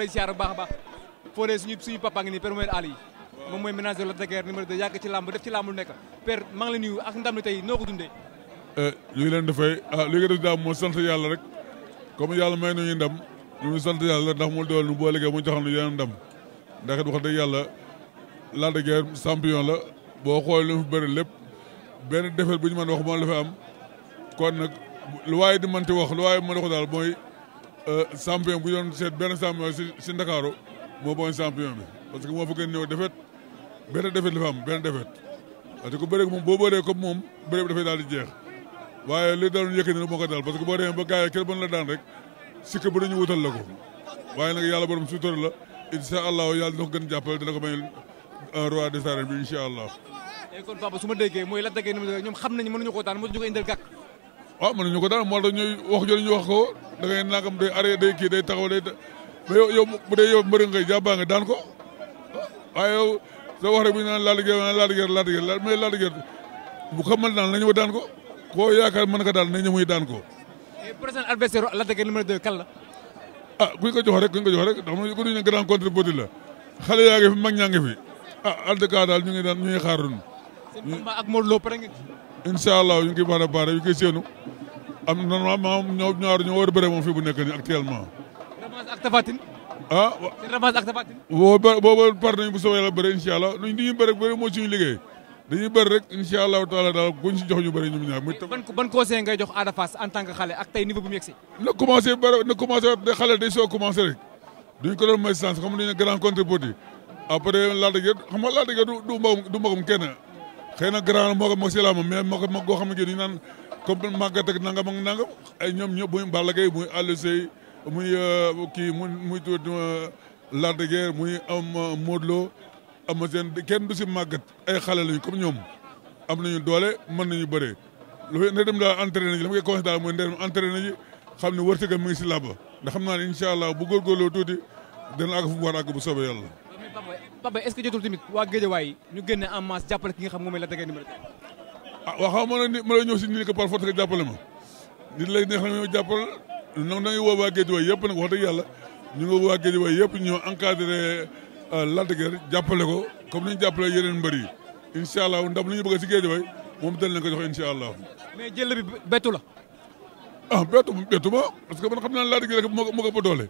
lay siyaar bu baax a baax Fodé suñu papa ngi nii père Mohamed Ali moom mooy ménager Lac de Guiers numéro 2 yàgg ci làmb def ci làmb lu nekk père maa ngi la nuyu ak ndam li tey noo ko dundee. ñu ngi leen di fay li nga def daal moo sant yàlla rek comme yàlla may nañu ndam ñu ngi sant yàlla ndax mu dool nu boo liggéey mu joxoon yeneen ndam ndax it wax dëgg yàlla Lac de Guiers champion la boo xoolee lu mu fi bëri lépp benn défaite bu ñu mën wax moom la fi am kon nag lu waaye di mënti wax lu waaye mën a wax daal mooy champion bu doon seet benn champion si Ndakaaru moo mooy champion bi parce que moo fa gën ñëw défaite benn défaite la fa am benn défaite parce que bëreeg moom boo bëree comme moom bëre bi dafay daal di jeex waaye li daal yëkkati moo ko daal parce que boo demee ba gars yi kenn mën la daan rek sikk bu dañu wutal la ko waaye nag yàlla borom suutar la incha allah yàlla dina ko gën jàppale dina ko may roi des arènes bi incha allah. et kon papa su ma déggee mooy Lac de Guiers numéro 2 ñoom xam nañu mënuñu ko daan mënuñu ko indil gàkk. waaw mënuñu ko daan moo tax ñuy wax jooju ñu wax ko da ngay nangam day arrêté day kii day taxaw day mais yow bu dee yow mbëri ngay jàppaa nga daan ko waaye yow soo wax rek bu ñu naan Lac de Guiers mais Lac de Guiers bu ko mën daan la ñëw daan ko koo yaakaar mën ka daan nañ ñëw muy daan ko. et prochain adversaire Lac de Guiers numéro 2 kan la. kuñ ko jox rek ndax ku ñu ne grand contre petit la xale yaa ngi fi mag ñaa ngi fi en tout cas daal ñu ngi xaar dun seen combat ak Modou Lo pare ngeen. incha allah ñu ngi préparé ñu ngi séenu am normalement ñoo ñaar ñoo war a bëre moom fii bu nekk nii actuellement. revanche ak Tapha Tine. seen revanche ak Tapha Tine. boobu par nañu bu soobee yàlla bëre incha allah ñun dañuy bëre bëre moo suñu liggéey dañuy bëri rek incha allahu taala daal buñ si jox ñu bëri ñoom ñaar. ban conseil ngay jox Ada Fass en tant que xale ak tey niveau bu mu yegsi. na commencé xale day soo commencé rek duñ ko doon may chance xam nga ne grand contre petit après Lac de Guiers xam nga Lac de Guiers du magum kenn xëy na grand moo ko mag si laama mais moo ko mag goo xam ne ñu naan comme màggat ak nangam ak nangam ay ñoom ñëpp muy Balla Gaye muy Aliou Seye muy kii muy tudd Lac de Guiers muy Modou Lo am seen kenn du si màggat ay xale lañu comme ñoom am nañu doole mën nañu bëree lu ne dem daal entraîné ji la ma koy conseillé daal mooy ndem entraîné ji xam ne wërtëgam mi ngi si làmb ndax xam naa ne incha allah bu góorgóorloo tuuti dana àgg fu mu war a àgg bu soobee yàlla. Papa est-ce que jotul tamit waa Guédiawaye ñu génne en masse jàppale ki nga xam moom mooy Lac de Guiers numéro 2. waaw xam nga ma la ñëw si nit ko par force nga jàppale ma nit lay neex na ñoo jàppal nag da ngay woo waa Guédiawaye yëpp nag wax dëgg yàlla ñu nga waa Guédiawaye yëpp ñoo encadré Lac de Guiers jàppale ko comme ni ñu jàppale yeneen mbër yi incha allah ndam li ñu bëgg si Guédiawaye moom dal nañ ko jox incha allah. mais jël bi bettu la. bettu ma parce que man xam naa Lac de Guiers moo ko ëpp doole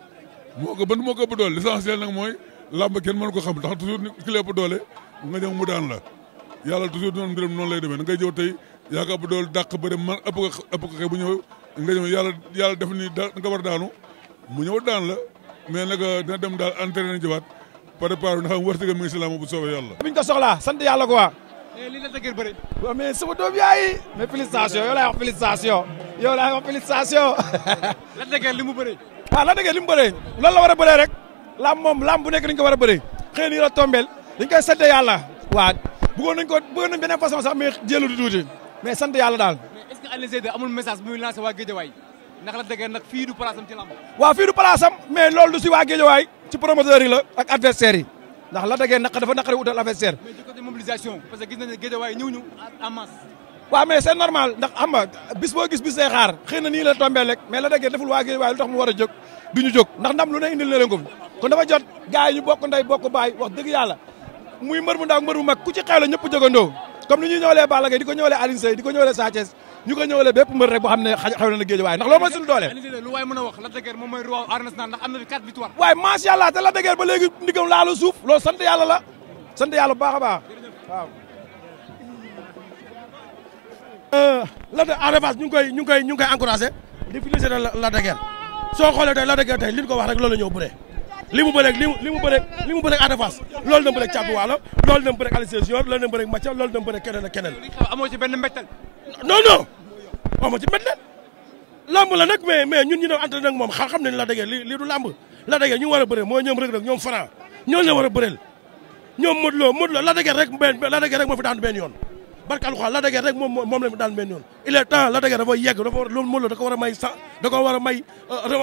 moo ko ëpp doole l'essentiel nag mooy làmb kenn mënu ko xam ndax toujours ki la ëpp doole nga ñëw mu daan la yàlla toujours noonu mbiram noonu lay demee da ngay ñëw tey yaa ko ëpp doole dàq bëri man ëpp ko xëy bu ñëw nga ñëw yàlla def ni nga war daanu mu ñëw daan la mais nag dina dem daal entraîné jiwaat préparé ndax xam wërsëgal mi ngi si làmb bu soobee yàlla. biñ ko soxlaa sant yàlla quoi. li Lac de Guiers bëri. waaw mais sama doom yaay. mais félicitation yow laay wax félicitation. Lac de Guiers li mu bëree. Lac de Guiers li mu bëree loolu la war a bëree rek lamb moom lamb bu nekk dañ ko war a bëree xëy na la tombeel dañ koy sant yàlla. waaw bëggoon nañ beneen façon sax mais jéelu du tuuti mais sant yàlla daal. mais est-ce que Alioune Seye amul message bu muy lancé waa Guédiawaye ndax Lac de Guiers nag fii du place am ci lamb. waaw fii du place am mais loolu du si waa Guédiawaye ci promoteur yi la ak adversaire yi ndax Lac de Guiers dafa naqari utal adversaire. mais du côté mobilisation parce que gis nañu ne Guédiawaye ñëw ñu en masse. waaw mais c'est normal ndax xam nga bis boo gis bis day xaar xëy na nii la tombeel rek mais Lac de Guiers deful waa Guédiawaye lu tax mu war a jóg du ñu jóg ndax ndam lu ne indil na leen ko kon dafa jot gars yi ñu bokk ndey bokk baay wax dëgg yàlla muy mbër mu ndaw mbër mu mag ku ci xew la ñëpp jógandoo comme ni ñuy ñëwalee Balla Gaye di ko ñëwalee Alioune Seye di ko ñëwalee Sa Thiès ñu ko ñëwalee bépp mbër rek boo xam ne xew na Guédiawaye ndax loolu mooy suñu doole. lu waay mën a wax Lac de Guiers moom mooy roi arène nationale ndax am na fi 4 victoires. waaye macha allah te Lac de Guiers ba léegi ndigam laalu suuf loolu sant yàlla la sant yàlla bu baax a baax waaw. Lac de Ada Fass ñu ngi koy encouragé di féliciter Lac de Guiers soo xoolee tey Lac de Guiers tey li ñu ko wax rek loolu la ñëw bëree li mu bëreeg Ada Fass loolu dama bëreeg Thiatou Walo loolu dama bëreeg Aliou Seye Junior loolu dama bëreeg Mathia loolu dama bëreeg keneen ak keneen. amoo ci benn mbettel. non amoo ci mbettel lamb la nag mais ñun ñu ne entraîné nag moom xam nañ Lac de Guiers lii du lamb Lac de Guiers ñu war a bëree mooy ñoom Reug Reug ñoom Franc ñooñu la war a bëreel ñoom Modou Lo Lac de Guiers rek moo fi daan benn yoon barke alxuraan Lac de Guiers rek moom la daan benn yoon il est temps Lac de Guiers dafa yegg dafa war loolu Modou Lo da ko war a may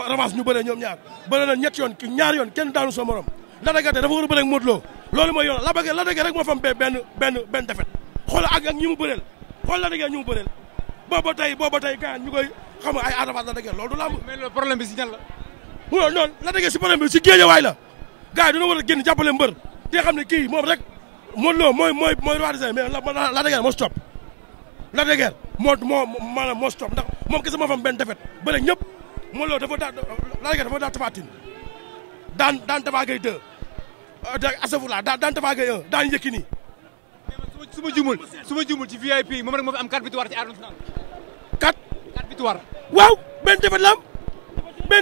revanche ñu bëree ñoom ñaar bëre na ñetti yoon ñaar yoon kenn daanu sa morom Lac de Guiers dafa war a bëree ak Modou Lo loolu mooy yoon Lac de Guiers rek moo fa am benn defet xool ak ñi mu bëreel xool Lac de Guiers ñu mu bëreel booba tey gars ñu koy xam nga ay Ada Fass Lac de Guiers loolu du lamb mais le problème bi si ñan la non la dëgg si problème bi si géejawaay la gars yi dina war a génn jàppale mbër te xam ne kii moom rek Modou Lo mooy roi des arènes mais la dëgg moo stop la dëgg maanaam moo stop ndax moom kese moo fa am benn defet bëre ñëpp Modou Lo dafa la dëgg dafa daan Tapha Tine daan Tapha Gueye 2 asafula daan Tapha Gueye 1 daan Yékini su ma jumul ci VIP moom rek moo fi am 4 victoires ci arène nationale 4 victoires waaw benn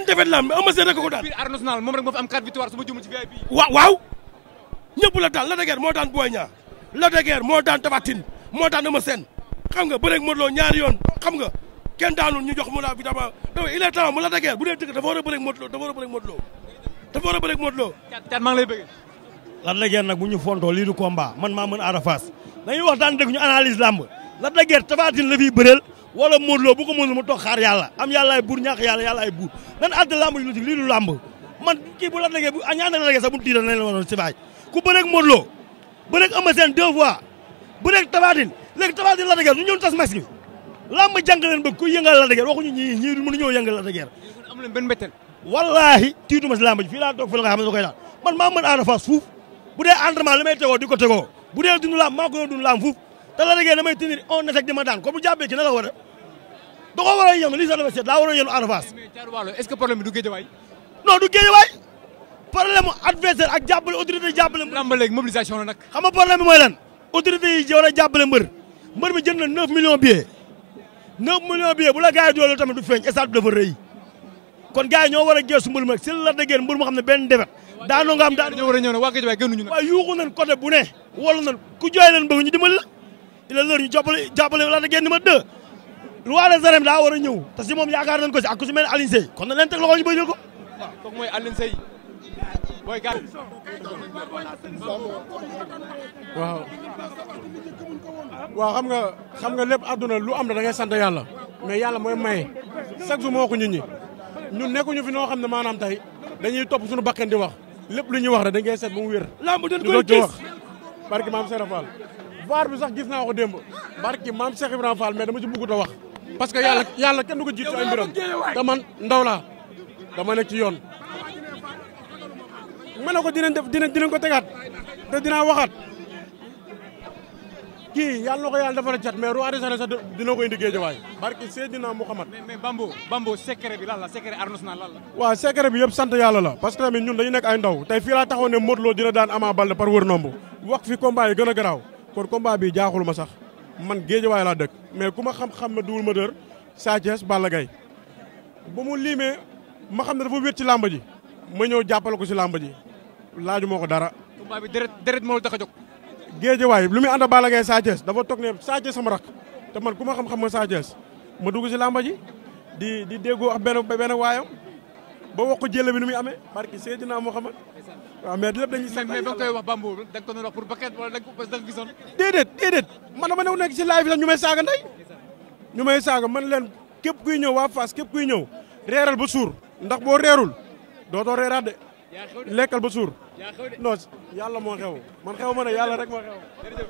defet la am Eumeu Sène rek ko daan biir arène nationale moom rek moo fi am 4 victoires su ma jumul ci VIP waaw ñëpp la daan la dëgg moo daan Boy Niang la dëgg moo daan Tapha Tine moo daan Eumeu Sène xam nga bëreeg Modou Lo ñaari yoon xam nga kenn daanul ñu jox mu la bi dama il est temps mu la dëgg bu dee dëgg dafa war a bëreeg Modou Lo dafa war a bëreeg Modou Lo Thiat maa ngi lay bëgg la dëgg nag bu ñu fontoo lii du combat man maa mën Ada Fass dañuy waxtaan dëgg ñu analyse lamb la dëgg Tapha Tine la fiy bëreel wala Modou Lo bu ko mënul mu toog xaar yàlla am yàlla ay buur ñàkk yàlla ay buur nan àtte lamb yu lii du lamb man kii bu la dëgg bu ñaan la dëgg sax bu tiital nañ la waroon si baaj ku bëreeg Modou Lo bëreeg Eumeu Sène 2 fois bëreeg Tapha Tine léegi Tapha Tine la dëgg du ñëw tas mas gi lamb jàng leen bëgg ku yëngal la dëgg waxuñu ñii du mënu ñëw yëngal la dëgg am leen benn mbetteel wallaahi tiituma si lamb ji fii laa toog fi la nga xam ne da koy daal man maa mën Ada Fass fuuf bu dee entraînement li may tegoo di ko tegoo bu dee dund lamb maa ko yow dund lamb fuuf te la dëgg damay tenir on échec di ma daan ko bu jàppee ci na la war a da koo war a yenu lii sax dafa seet daa war a yenu Ada Fass mais Thiatou Walo est-ce que problème bi du géejawaay non du géejawaay problème adversaire ak jàppale autorité jàppale mbër lamb léegi mobilisation la nag xam nga problème bi mooy lan autorité yi war a jàppale mbër bi jënd na 9 millions billets 9 millions billets bu la gars yi doole tamit du feeñ stade bi dafa rëy kon gars yi ñoo war a geesu mbër mi nag si la dëggeen mbër mu xam ne benn defet daanoo nga am daan dañoo war a ñëw nag waa géejawaay gënuñu nag waaye yuuxu nañ côté bu ne wolu nañ ku jooy leen bëgg ñu dimbali la il est l'heure ñu jàppale la dëggeen numéro 2 roi des arènes daa war a ñëw te si moom yaakaar nañ ko si ak ku si mel ne Alioune Seye kon na leen teg loxo ñu bëy jël ko waaw kooku mooy Alioune Seye booy gàll waaw xam nga lépp àdduna lu am na da ngay sant yàlla mais yàlla mooy maye chaque jour moo ko nit ñi ñun nekkuñu fi noo xam ne maanaam tey dañuy topp suñu bakkan di wax lépp lu ñuy wax rek dañ koy seet ba mu wér. lamb dañ ñu koy doog ci gis wax barki maam Cheikh Fall vaar bi sax gis naa ko démb barki maam Cheikh Ibrahima Fall mais dama ci bëggut a wax parce que yàlla kenn du ko jiit ci ay mbiram te man ndaw laa dama nekk ci yoon ma ne ko dinañ ko tegaat te dinaa waxaat kii yàlla na ko yàlla dafa la cat mais roi des arènes sax dina ko indi géejawaay barki Seydina Mouhamad mais Bambo secret bi lan la secret arène nationale lan la waaw secret bi yëpp sant yàlla la parce que tamit ñun dañu nekk ay ndaw tey fii laa taxaw ne Modou Lo dina daan Ama Baldé par wër nomb wax fi combat yi gën a garaaw kon combat bi jaaxul ma sax man géejawaay laa dëkk mais ku ma xam ma Double Moteur Sa Thiès Balla Gaye ba mu liimee ma xam ne dafa wét ci làmb ji ma ñëw jàppale ko si làmb ji laaju moo ko dara combat bi deret moo tax a jóg géejawaay lu muy ànd Balla Gaye Sa Thiès dafa toog ne Sa Thiès sama rak te man ku ma xam ma Sa Thiès ma dugg si làmba ji di déggoo ak benn waayam ba wax ko jële bi nu muy amee barki Seydina Muhammad waaw mais lépp dañuy sant mais ba nga koy wax Bambo da nga ko doon wax pour bakket wala da nga gisoon déedéet man dama new nekk si live la ñu may saaga ndey ñu may saaga man leen képp kuy ñëw waa Fass képp kuy ñëw reeral ba suur ndax boo reerul dootoo reeraat de lekkal ba suur non yàlla moo xew man xew ma ne yàlla rek moo xew